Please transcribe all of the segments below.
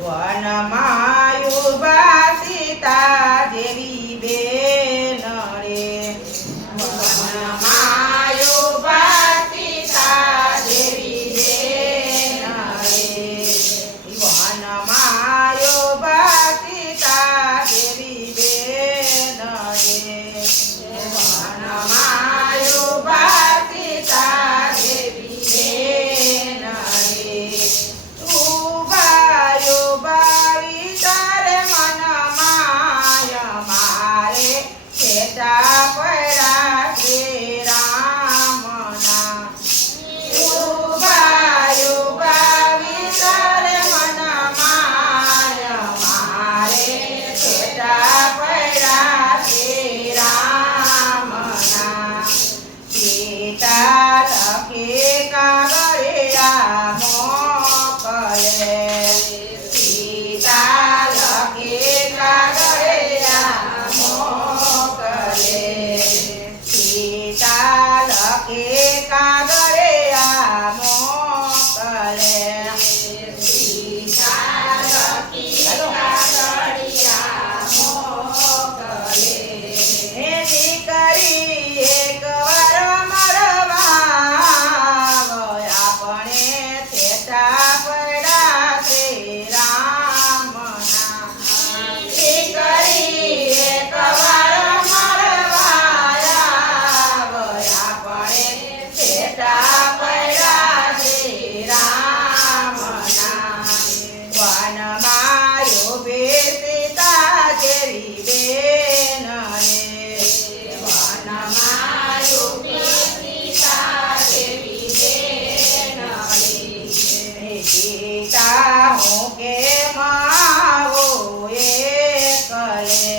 વનમાં ઉભા સીતા જેવી બેન રે વનમાં ઉભા સીતા જેવી બેન રે વનમાં ઉભા સીતા જેવી બેન રે વનમાં ઉભા સીતા જેવી બેન રે ઉભા ઉભા વિચારે મનમાં મારે છેટા પડ્યા શ્રી રામના ઉભા ઉભા વિચારે મનમાં મારે છેટા પડ્યા શ્રી રામના સીતા લખે કાગળિયા મોકલે સીતા લખે કાગળિયા મોકલે સીતા લખે કાગળિયા મોકલે સીતા લખે કાગળિયા મોકલે હે દીકરી એકવાર મળવા આપણે છેટા પડ્યા શ્રી રામના દીકરી એકવાર મળવા આપણે છેટા પડ્યા શ્રી રામના વનમાં ઉભી સીતા જેવી બેન રે વનમાં ઉભી સીતા જેવી બેન રે સીતા હું કેમ આવું એકલે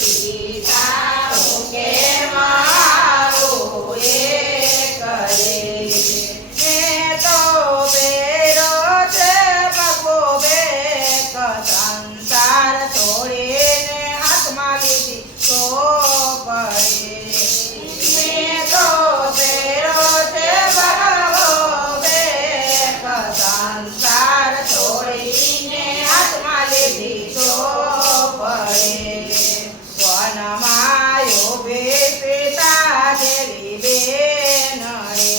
સીતા હું કેમ આવું એકલે મેં તો બેરો છે ભગવો બેક સંસાર છોડીને હાથમાં લીધી તો પડે મેં તો બેરો છે ભગવો બેક સંસાર છોડીને હાથમાં લીધી તો પડે વનમાં ઉભી સીતા જેવી બેન રે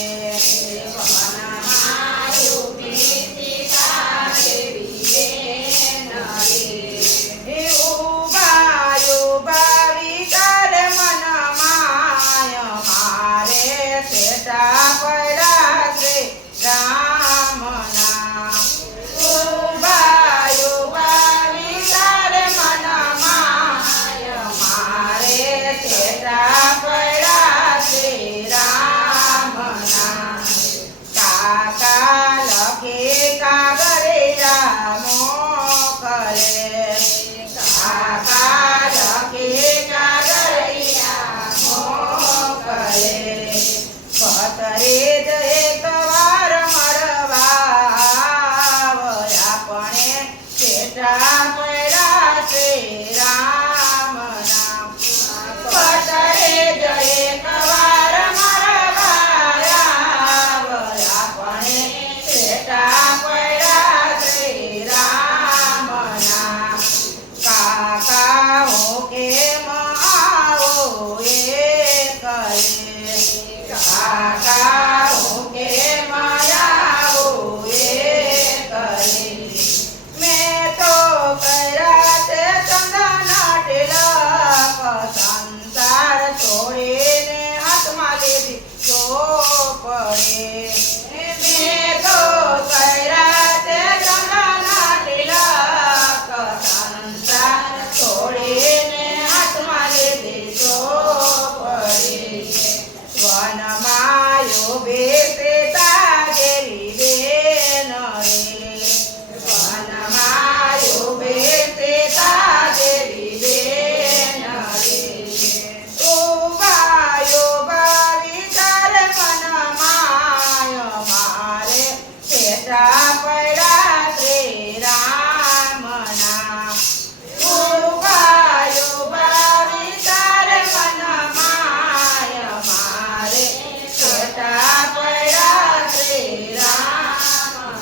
વનમાં ઉભી સીતા જેવી બેન રે ઉભા ઉભા વિચારે મનમાં મારે છેટા પડ્યા શ્રી રામના ઉભા ઉભા વિચારે મનમાં મારે છેટા પડ્યા શ્રી રામના કાકા લખે કાગળિયા મોકલે કાકા લખે કાગળિયા મોકલે પતરે જ એકવાર મળવા આપણે છેટા પડ્યા શ્રી રામના પતરે જ એકવાર મળવા આપણે છેટા પડ્યા શ્રી રામના કાકા હું કેમ આવો એકલે કાકા હું કેમ આવું એકલે મેં તો કર્યા છે ચંદન તિલક સંસાર છોડીને હાથમાં લીધી તો પડે મેં તો કર્યા છે ચંદન તિલક સંસાર છોડીને હાથમાં લીધી તો પડે વનમાં ઉભી સીતા જેવી બેન રે વનમાં ઉભી સીતા જેવી બેન રે ઉભા ઉભા વિચારે મનમાં મારે છેટા પડ્યા શ્રી રામના ઉભા ઉભા વિચારે મનમાં મારે છેટા પડ્યા શ્રી રામના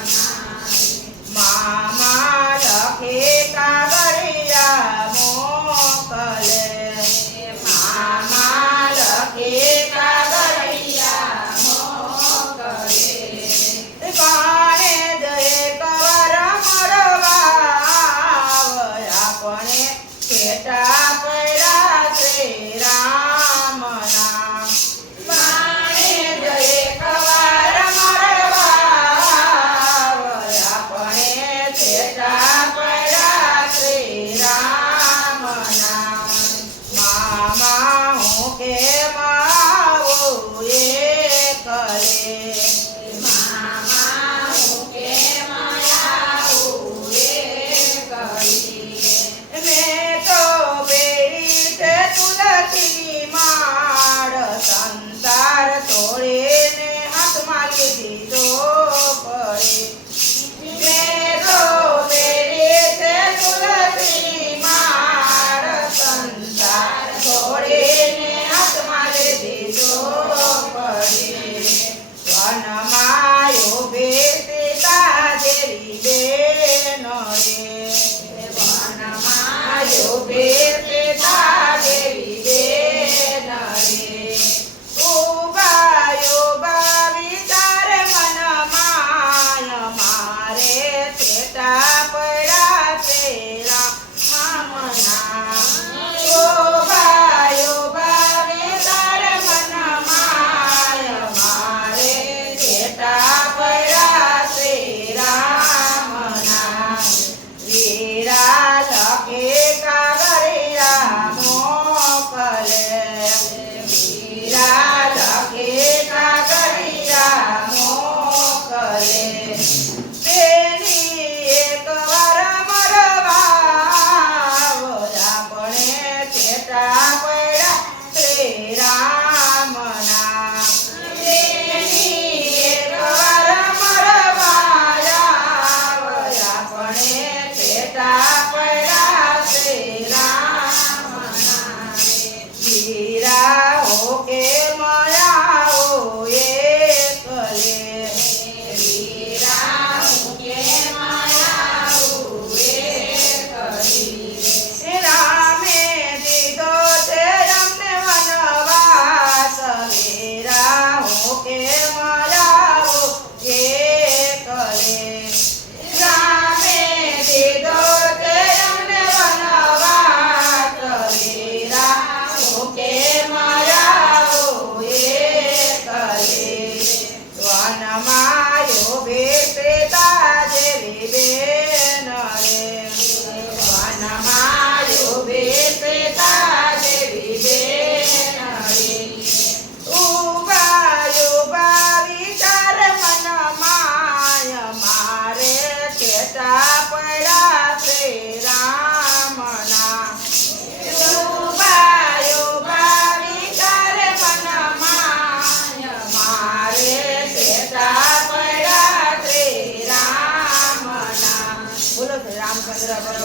ભદ્ર